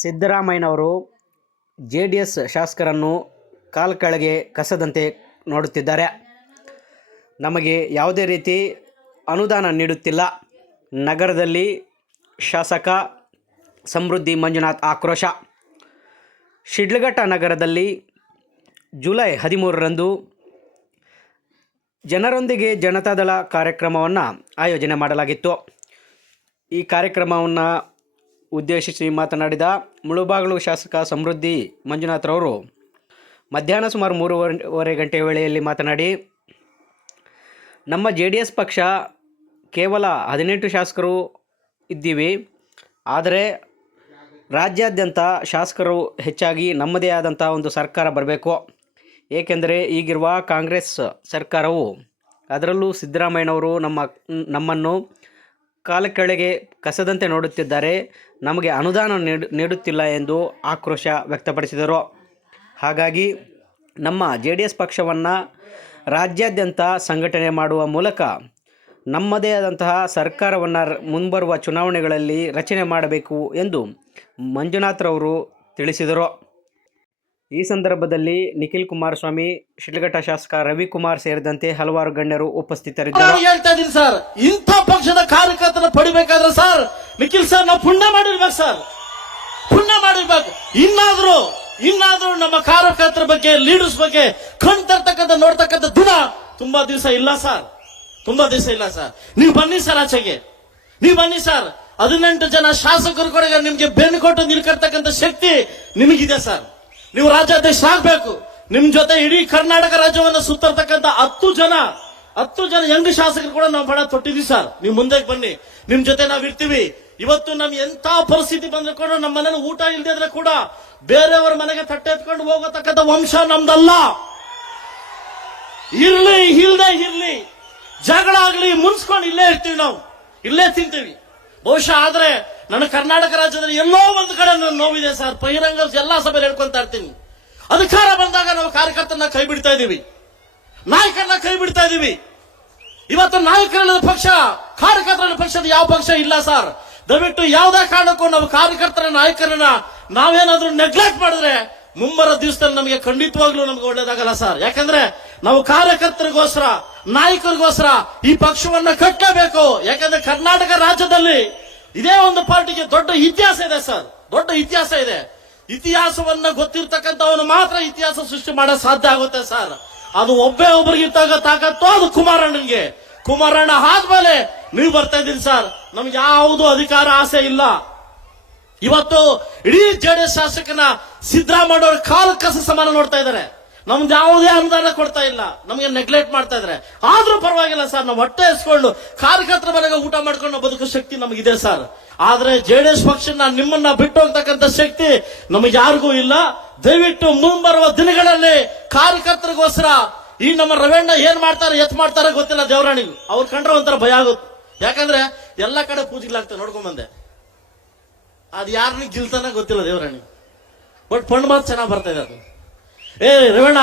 ಸಿದ್ದರಾಮಯ್ಯನವರು JDS ಶಾಸಕರನ್ನು ಕಾಲ್ಕೆಳಗೆ ಕಸದಂತೆ ನೋಡುತ್ತಿದ್ದಾರೆ. ನಮಗೆ ಯಾವುದೇ ರೀತಿ ಅನುದಾನ ನೀಡುತ್ತಿಲ್ಲ. ನಗರದಲ್ಲಿ ಶಾಸಕ ಸಮೃದ್ಧಿ ಮಂಜುನಾಥ್ ಆಕ್ರೋಶ. ಶಿಡ್ಲಘಟ್ಟ ನಗರದಲ್ಲಿ ಜುಲೈ 13ರಂದು ಜನರೊಂದಿಗೆ ಜನತಾದಳ ಕಾರ್ಯಕ್ರಮವನ್ನು ಆಯೋಜನೆ ಮಾಡಲಾಗಿತ್ತು. ಈ ಕಾರ್ಯಕ್ರಮವನ್ನು ಉದ್ದೇಶಿಸಿ ಮಾತನಾಡಿದ ಮುಳುಬಾಗಿಲು ಶಾಸಕ ಸಮೃದ್ಧಿ ಮಂಜುನಾಥ್ರವರು ಮಧ್ಯಾಹ್ನ ಸುಮಾರು 3:30 ಗಂಟೆ ವೇಳೆಯಲ್ಲಿ ಮಾತನಾಡಿ, ನಮ್ಮ JDS ಪಕ್ಷ ಕೇವಲ 18 ಶಾಸಕರು ಇದ್ದೀವಿ. ಆದರೆ ರಾಜ್ಯಾದ್ಯಂತ ಶಾಸಕರು ಹೆಚ್ಚಾಗಿ ನಮ್ಮದೇ ಆದಂಥ ಒಂದು ಸರ್ಕಾರ ಬರಬೇಕು. ಏಕೆಂದರೆ ಈಗಿರುವ ಕಾಂಗ್ರೆಸ್ ಸರ್ಕಾರವು, ಅದರಲ್ಲೂ ಸಿದ್ದರಾಮಯ್ಯನವರು ನಮ್ಮನ್ನು ಕಾಲ್ಕೆಳಗೆ ಕಸದಂತೆ ನೋಡುತ್ತಿದ್ದಾರೆ. ನಮಗೆ ಅನುದಾನ ನೀಡುತ್ತಿಲ್ಲ ಎಂದು ಆಕ್ರೋಶ ವ್ಯಕ್ತಪಡಿಸಿದರು. ಹಾಗಾಗಿ ನಮ್ಮ JDS ಪಕ್ಷವನ್ನು ರಾಜ್ಯಾದ್ಯಂತ ಸಂಘಟನೆ ಮಾಡುವ ಮೂಲಕ ನಮ್ಮದೇ ಆದಂತಹ ಸರ್ಕಾರವನ್ನು ಮುಂಬರುವ ಚುನಾವಣೆಗಳಲ್ಲಿ ರಚನೆ ಮಾಡಬೇಕು ಎಂದು ಮಂಜುನಾಥ್ರವರು ತಿಳಿಸಿದರು. ಈ ಸಂದರ್ಭದಲ್ಲಿ ನಿಖಿಲ್ ಕುಮಾರಸ್ವಾಮಿ, ಶಿಡ್ಲಘಟ್ಟ ಶಾಸಕ ರವಿಕುಮಾರ್ ಸೇರಿದಂತೆ ಹಲವಾರು ಗಣ್ಯರು ಉಪಸ್ಥಿತರಿದ್ದರು. ಹೇಳ್ತಾ ಇದ್ದೀನಿ ಸರ್, ಇಂಥ ಪಕ್ಷದ ಕಾರ್ಯಕರ್ತರ ಪಡಿಬೇಕಾದ್ರೆ ಸರ್, ನಿಖಿಲ್ ಸರ್ ನಾವು ಪುಣ್ಯ ಮಾಡಿರ್ಬೇಕು ಸರ್, ಪುಣ್ಯ ಮಾಡಿರ್ಬೇಕು. ಇನ್ನಾದ್ರೂ ನಮ್ಮ ಕಾರ್ಯಕರ್ತರ ಬಗ್ಗೆ, ಲೀಡರ್ಸ್ ಬಗ್ಗೆ ಕಣ್ತರ್ತಕ್ಕಂಥ ನೋಡ್ತಕ್ಕಂಥ ದಿನ ತುಂಬಾ ದಿವಸ ಇಲ್ಲ ಸರ್, ತುಂಬಾ ದಿವಸ ಇಲ್ಲ ಸರ್. ನೀವು ಬನ್ನಿ ಸರ್, ಆಚೆಗೆ ನೀವು ಬನ್ನಿ ಸರ್. 18 ಜನ ಶಾಸಕರು ಕೂಡ ನಿಮ್ಗೆ ಬೆನ್ನು ಕೊಟ್ಟು ನಿಲ್ಕರ್ತಕ್ಕಂಥ ಶಕ್ತಿ ನಿಮಗಿದೆ ಸರ್. ನೀವು ರಾಜ್ಯಾಧ್ಯಕ್ಷ ಆಗ್ಬೇಕು. ನಿಮ್ ಜೊತೆ ಇಡೀ ಕರ್ನಾಟಕ ರಾಜ್ಯವನ್ನು ಸುತ್ತರ್ತಕ್ಕಂಥ 10 ಜನ ಯಂಗ್ ಶಾಸಕರು ಕೂಡ ನಾವು ಬಹಳ ತೊಟ್ಟಿದ್ವಿ ಸರ್. ನೀವು ಮುಂದೆ ಬನ್ನಿ, ನಿಮ್ ಜೊತೆ ನಾವ್ ಇರ್ತೀವಿ. ಇವತ್ತು ನಮ್ ಎಂತ ಪರಿಸ್ಥಿತಿ ಬಂದ್ರೆ ಕೂಡ ನಮ್ಮ ಮನೇಲಿ ಊಟ ಇಲ್ದಿದ್ರೆ ಕೂಡ ಬೇರೆಯವರ ಮನೆಗೆ ತಟ್ಟೆ ಎತ್ಕೊಂಡು ಹೋಗತಕ್ಕಂಥ ವಂಶ ನಮ್ದಲ್ಲ. ಇರ್ಲಿ ಜಗಳ ಆಗ್ಲಿ ಮುನ್ಸ್ಕೊಂಡು ಇಲ್ಲೇ ಇರ್ತೀವಿ, ನಾವು ಇಲ್ಲೇ ತಿಂತೀವಿ. ಬಹುಶಃ ಆದ್ರೆ ನನ್ನ ಕರ್ನಾಟಕ ರಾಜ್ಯದಲ್ಲಿ ಎಲ್ಲೋ ಒಂದು ಕಡೆ ನನ್ನ ನೋವಿದೆ ಸರ್. ಬಹಿರಂಗ ಎಲ್ಲಾ ಸಭೆಯಲ್ಲಿ ಹೇಳ್ಕೊಂತ ಇರ್ತೀನಿ. ಅಧಿಕಾರ ಬಂದಾಗ ನಾವು ಕಾರ್ಯಕರ್ತರನ್ನ ಕೈ ಬಿಡ್ತಾ ಇದೀವಿ, ನಾಯಕರನ್ನ ಕೈ ಬಿಡ್ತಾ ಇದೀವಿ. ಇವತ್ತು ನಾಯಕರ ಪಕ್ಷ, ಕಾರ್ಯಕರ್ತರ ಪಕ್ಷದ ಯಾವ ಪಕ್ಷ ಇಲ್ಲ ಸರ್. ದಯವಿಟ್ಟು ಯಾವುದೇ ಕಾರಣಕ್ಕೂ ನಾವು ಕಾರ್ಯಕರ್ತರ ನಾಯಕರನ್ನ ನಾವೇನಾದ್ರೂ ನೆಗ್ಲೆಕ್ಟ್ ಮಾಡಿದ್ರೆ ಮುಂಬರೋ ದಿವಸದಲ್ಲಿ ನಮಗೆ ಖಂಡಿತವಾಗ್ಲೂ ನಮ್ಗೆ ಒಳ್ಳೇದಾಗಲ್ಲ ಸರ್. ಯಾಕಂದ್ರೆ ನಾವು ಕಾರ್ಯಕರ್ತರಿಗೋಸ್ಕರ, ನಾಯಕರಿಗೋಸ್ಕರ ಈ ಪಕ್ಷವನ್ನ ಕಟ್ಟಲೇಬೇಕು. ಯಾಕಂದ್ರೆ ಕರ್ನಾಟಕ ರಾಜ್ಯದಲ್ಲಿ ಇದೇ ಒಂದು ಪಾರ್ಟಿಗೆ ದೊಡ್ಡ ಇತಿಹಾಸ ಇದೆ ಸರ್, ದೊಡ್ಡ ಇತಿಹಾಸ ಇದೆ. ಇತಿಹಾಸವನ್ನ ಗೊತ್ತಿರ್ತಕ್ಕಂಥವನು ಮಾತ್ರ ಇತಿಹಾಸ ಸೃಷ್ಟಿ ಮಾಡಕ್ ಸಾಧ್ಯ ಆಗುತ್ತೆ ಸರ್. ಅದು ಒಬ್ಬರಿಗೆ ತಾಕತ್ತು ಅದು ಕುಮಾರಣ್ಣನಿಗೆ. ಕುಮಾರಣ್ಣ ಆದ್ಮೇಲೆ ನೀವು ಬರ್ತಾ ಇದ್ದೀರಿ ಸರ್. ನಮ್ಗೆ ಯಾವುದು ಅಧಿಕಾರ ಆಸೆ ಇಲ್ಲ. ಇವತ್ತು ಇಡೀ JDS ಶಾಸಕನ ಸಿದ್ದರಾಮಯ್ಯ ಅವರ ಕಾಲ ಕಸ ಸಮಾನ ನೋಡ್ತಾ ಇದ್ದಾರೆ. ನಮ್ಗೆ ಯಾವುದೇ ಅನುದಾನ ಕೊಡ್ತಾ ಇಲ್ಲ, ನಮಗೆ ನೆಗ್ಲೆಕ್ಟ್ ಮಾಡ್ತಾ ಇದ್ದಾರೆ. ಆದ್ರೂ ಪರವಾಗಿಲ್ಲ ಸರ್, ನಾವು ಹೊಟ್ಟೆ ಎಸ್ಕೊಂಡು ಕಾರ್ಯಕರ್ತರ ಮನೆಗೆ ಊಟ ಮಾಡ್ಕೊಂಡು ಬದುಕೋ ಶಕ್ತಿ ನಮಗಿದೆ ಸರ್. ಆದ್ರೆ JDS ಪಕ್ಷನ ನಿಮ್ಮನ್ನ ಬಿಟ್ಟು ಹೋಗ್ತಕ್ಕಂಥ ಶಕ್ತಿ ನಮಗೆ ಯಾರಿಗೂ ಇಲ್ಲ. ದಯವಿಟ್ಟು ಮುಂಬರುವ ದಿನಗಳಲ್ಲಿ ಕಾರ್ಯಕರ್ತರಿಗೋಸ್ಕರ ಈ ನಮ್ಮ ರವಣ್ಣ ಏನ್ ಮಾಡ್ತಾರೆ, ಎತ್ ಮಾಡ್ತಾರೆ ಗೊತ್ತಿಲ್ಲ ದೇವರಾಣಿಗೂ. ಅವ್ರು ಕಂಡ್ರೆ ಒಂಥರ ಭಯ ಆಗುತ್ತೆ. ಯಾಕಂದ್ರೆ ಎಲ್ಲಾ ಕಡೆ ಪೂಜೆಗಳಾಗ್ತವೆ, ನೋಡ್ಕೊಂಡ್ ಬಂದೆ. ಅದು ಯಾರನ್ನ ಗಿಲ್ತಾನ ಗೊತ್ತಿಲ್ಲ ದೇವರಾಣಿ. ಬಟ್ ಪಂಡ್ ಮಾತು ಚೆನ್ನಾಗಿ ಬರ್ತಾ ಇದೆ ಅದು. ರವಣ್ಣ